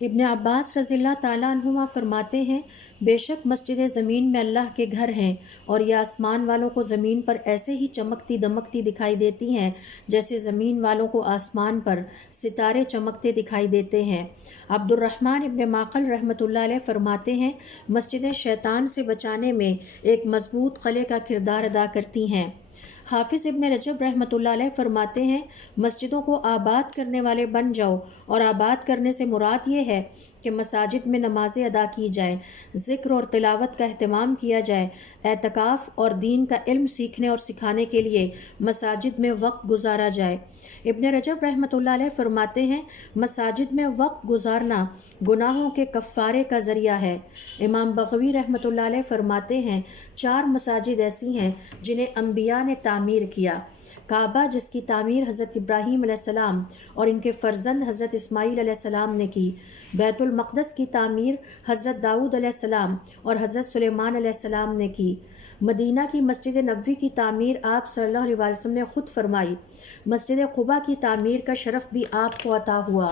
ابن عباس رضی اللہ تعالیٰ عنہما فرماتے ہیں، بے شک مسجد زمین میں اللہ کے گھر ہیں، اور یہ آسمان والوں کو زمین پر ایسے ہی چمکتی دمکتی دکھائی دیتی ہیں جیسے زمین والوں کو آسمان پر ستارے چمکتے دکھائی دیتے ہیں۔ عبد الرحمن ابن معقل رحمۃ اللہ علیہ فرماتے ہیں، مسجدیں شیطان سے بچانے میں ایک مضبوط قلعے کا کردار ادا کرتی ہیں۔ حافظ ابن رجب رحمۃ اللہ علیہ فرماتے ہیں، مسجدوں کو آباد کرنے والے بن جاؤ، اور آباد کرنے سے مراد یہ ہے کہ مساجد میں نمازیں ادا کی جائیں، ذکر اور تلاوت کا اہتمام کیا جائے، اعتکاف اور دین کا علم سیکھنے اور سکھانے کے لیے مساجد میں وقت گزارا جائے۔ ابن رجب رحمۃ اللہ علیہ فرماتے ہیں، مساجد میں وقت گزارنا گناہوں کے کفارے کا ذریعہ ہے۔ امام بغوی رحمۃ اللہ علیہ فرماتے ہیں، 4 مساجد ایسی ہیں جنہیں انبیاء نے تعمیر کیا: کعبہ، جس کی تعمیر حضرت ابراہیم علیہ السلام اور ان کے فرزند حضرت اسماعیل علیہ السلام نے کی، بیت المقدس کی تعمیر حضرت داؤد علیہ السلام اور حضرت سلیمان علیہ السلام نے کی، مدینہ کی مسجد نبوی کی تعمیر آپ صلی اللہ علیہ وسلم نے خود فرمائی، مسجد قباء کی تعمیر کا شرف بھی آپ کو عطا ہوا۔